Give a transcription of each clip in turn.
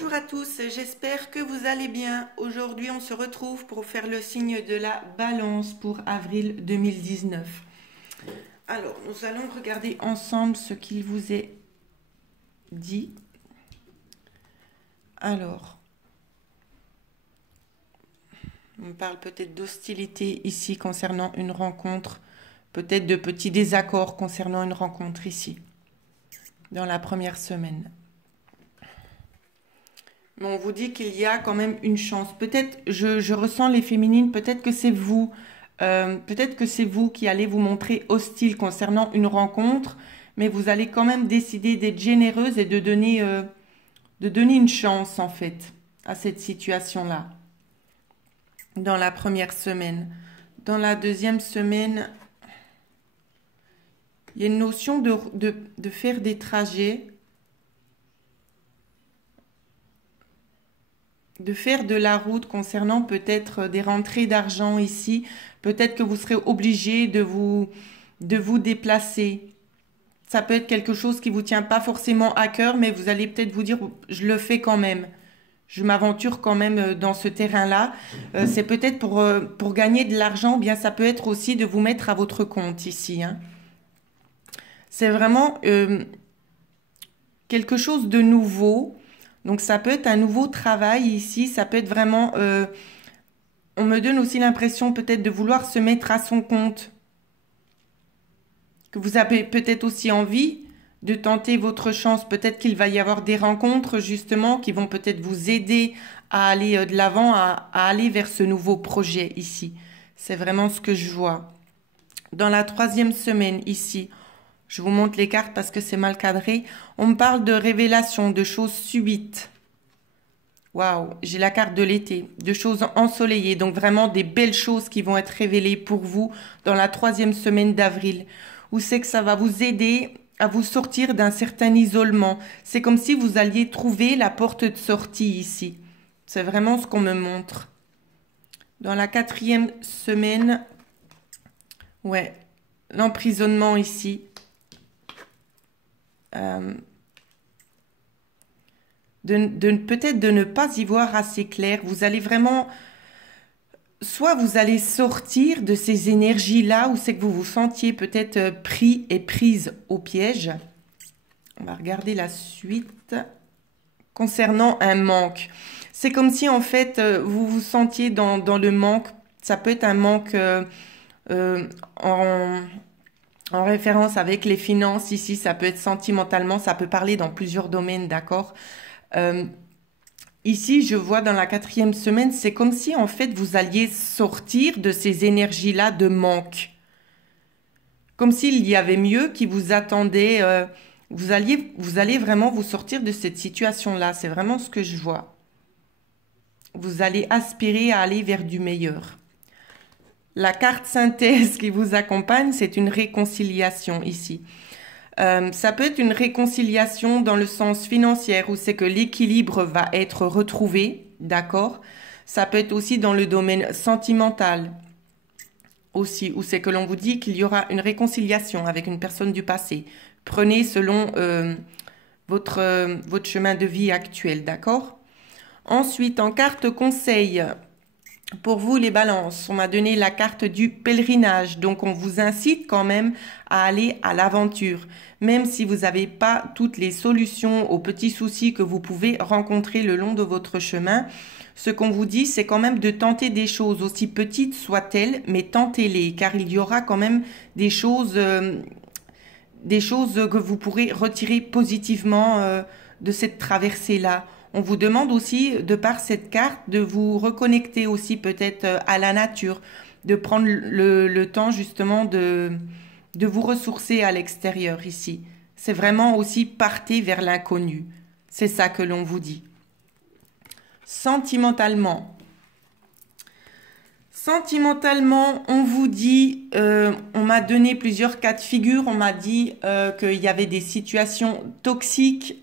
Bonjour à tous, j'espère que vous allez bien. Aujourd'hui, on se retrouve pour faire le signe de la balance pour avril 2019. Alors, nous allons regarder ensemble ce qu'il vous est dit. Alors, on parle peut-être d'hostilité ici concernant une rencontre, peut-être de petits désaccords concernant une rencontre ici, dans la première semaine. Mais on vous dit qu'il y a quand même une chance. Peut-être, je ressens les féminines, peut-être que c'est vous. Peut-être que c'est vous qui allez vous montrer hostile concernant une rencontre, mais vous allez quand même décider d'être généreuse et de donner une chance, en fait, à cette situation-là, dans la première semaine. Dans la deuxième semaine, il y a une notion de faire des trajets, de faire de la route concernant peut-être des rentrées d'argent ici. Peut-être que vous serez obligé de vous déplacer. Ça peut être quelque chose qui vous tient pas forcément à cœur, mais vous allez peut-être vous dire, je le fais quand même. Je m'aventure quand même dans ce terrain-là. C'est peut-être pour gagner de l'argent, ou bien ça peut être aussi de vous mettre à votre compte ici, hein. C'est vraiment quelque chose de nouveau. Donc ça peut être un nouveau travail ici, ça peut être vraiment... on me donne aussi l'impression peut-être de vouloir se mettre à son compte. Que vous avez peut-être aussi envie de tenter votre chance. Peut-être qu'il va y avoir des rencontres justement qui vont peut-être vous aider à aller de l'avant, à aller vers ce nouveau projet ici. C'est vraiment ce que je vois. Dans la troisième semaine ici, je vous montre les cartes parce que c'est mal cadré. On me parle de révélation, de choses subites. Waouh, j'ai la carte de l'été, de choses ensoleillées. Donc vraiment des belles choses qui vont être révélées pour vous dans la troisième semaine d'avril. Où c'est que ça va vous aider à vous sortir d'un certain isolement. C'est comme si vous alliez trouver la porte de sortie ici. C'est vraiment ce qu'on me montre. Dans la quatrième semaine, ouais, l'emprisonnement ici. Peut-être de ne pas y voir assez clair. Vous allez vraiment, soit vous allez sortir de ces énergies-là où c'est que vous vous sentiez peut-être pris et prise au piège. On va regarder la suite concernant un manque. C'est comme si en fait vous vous sentiez dans le manque. Ça peut être un manque en référence avec les finances ici. Ça peut être sentimentalement, ça peut parler dans plusieurs domaines, d'accord? Ici, je vois dans la quatrième semaine, c'est comme si en fait vous alliez sortir de ces énergies-là de manque. Comme s'il y avait mieux qui vous attendait. Vous allez vraiment vous sortir de cette situation-là. C'est vraiment ce que je vois. Vous allez aspirer à aller vers du meilleur. La carte synthèse qui vous accompagne, c'est une réconciliation ici. Ça peut être une réconciliation dans le sens financier où c'est que l'équilibre va être retrouvé, d'accord? Ça peut être aussi dans le domaine sentimental aussi, où c'est que l'on vous dit qu'il y aura une réconciliation avec une personne du passé. Prenez selon votre chemin de vie actuel, d'accord? Ensuite, en carte conseil, pour vous, les balances, on m'a donné la carte du pèlerinage. Donc, on vous incite quand même à aller à l'aventure. Même si vous n'avez pas toutes les solutions aux petits soucis que vous pouvez rencontrer le long de votre chemin, ce qu'on vous dit, c'est quand même de tenter des choses, aussi petites soient-elles, mais tentez-les, car il y aura quand même des choses que vous pourrez retirer positivement de cette traversée-là. On vous demande aussi, de par cette carte, de vous reconnecter aussi peut-être à la nature, de prendre le temps justement de vous ressourcer à l'extérieur ici. C'est vraiment aussi partez vers l'inconnu. C'est ça que l'on vous dit. Sentimentalement. Sentimentalement, on vous dit, on m'a donné plusieurs cas de figure, on m'a dit qu'il y avait des situations toxiques,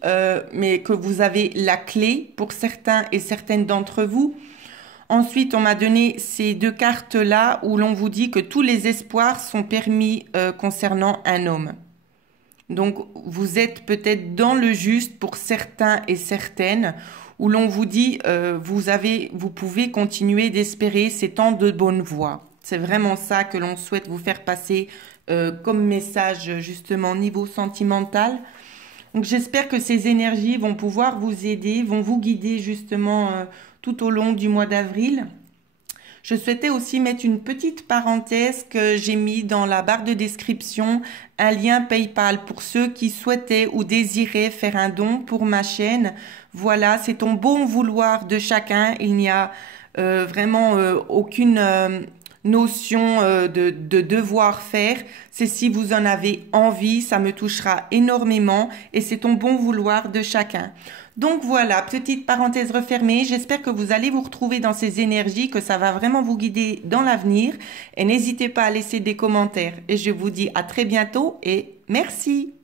mais que vous avez la clé pour certains et certaines d'entre vous. Ensuite, on m'a donné ces deux cartes-là où l'on vous dit que tous les espoirs sont permis concernant un homme. Donc, vous êtes peut-être dans le juste pour certains et certaines, où l'on vous dit, vous pouvez continuer d'espérer, c'est temps de bonne voie. C'est vraiment ça que l'on souhaite vous faire passer comme message, justement, au niveau sentimental. Donc, j'espère que ces énergies vont pouvoir vous aider, vont vous guider, justement, tout au long du mois d'avril. Je souhaitais aussi mettre une petite parenthèse que j'ai mis dans la barre de description, un lien PayPal pour ceux qui souhaitaient ou désiraient faire un don pour ma chaîne. Voilà, c'est ton bon vouloir de chacun. Il n'y a vraiment aucune notion de devoir faire. C'est si vous en avez envie, ça me touchera énormément et c'est ton bon vouloir de chacun. Donc voilà, petite parenthèse refermée. J'espère que vous allez vous retrouver dans ces énergies, que ça va vraiment vous guider dans l'avenir. Et n'hésitez pas à laisser des commentaires. Et je vous dis à très bientôt et merci.